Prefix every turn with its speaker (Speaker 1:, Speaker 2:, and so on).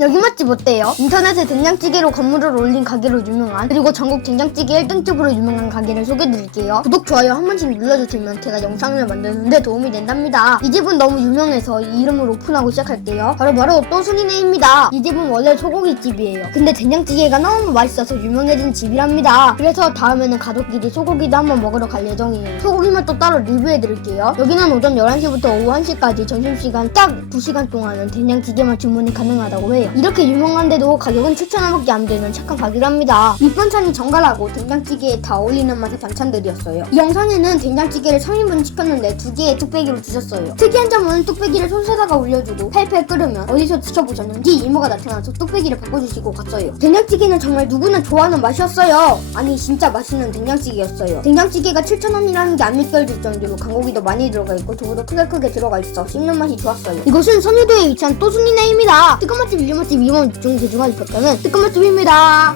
Speaker 1: 여기 맛집 어때요? 인터넷에 된장찌개로 건물을 올린 가게로 유명한 그리고 전국 된장찌개 1등집으로 유명한 가게를 소개해드릴게요. 구독, 좋아요 한 번씩 눌러주시면 제가 영상을 만드는데 도움이 된답니다. 이 집은 너무 유명해서 이 이름으로 오픈하고 시작할게요. 바로바로 또순이네입니다. 이 집은 원래 소고기집이에요. 근데 된장찌개가 너무 맛있어서 유명해진 집이랍니다. 그래서 다음에는 가족끼리 소고기도 한번 먹으러 갈 예정이에요. 소고기 맛도 따로 리뷰해드릴게요. 여기는 오전 11시부터 오후 1시까지 점심시간 딱 2시간 동안은 된장찌개만 주문이 가능하다고 해요. 이렇게 유명한데도 가격은 7,000원밖에 안 되는 착한 가격이랍니다. 밑반찬이 정갈하고 된장찌개에 다 어울리는 맛의 반찬들이었어요. 이 영상에는 된장찌개를 3인분 시켰는데 두 개의 뚝배기로 주셨어요. 특이한 점은 뚝배기를 손에다가 올려주고 팔팔 끓으면 어디서 드셔보셨는지 이모가 나타나서 뚝배기를 바꿔주시고 갔어요. 된장찌개는 정말 누구나 좋아하는 맛이었어요. 아니 진짜 맛있는 된장찌개였어요. 된장찌개가 7,000원이라는 게 안 느껴질 정도로 간고기도 많이 들어가 있고 두부도 크게 크게 들어가 있어 씹는 맛이 좋았어요. 이것은 선유도에 위치한 또순이네입니다. 뜨거운 맛집 유명 142만 6중 대중화 리포터는 뜨끔한 숲입니다.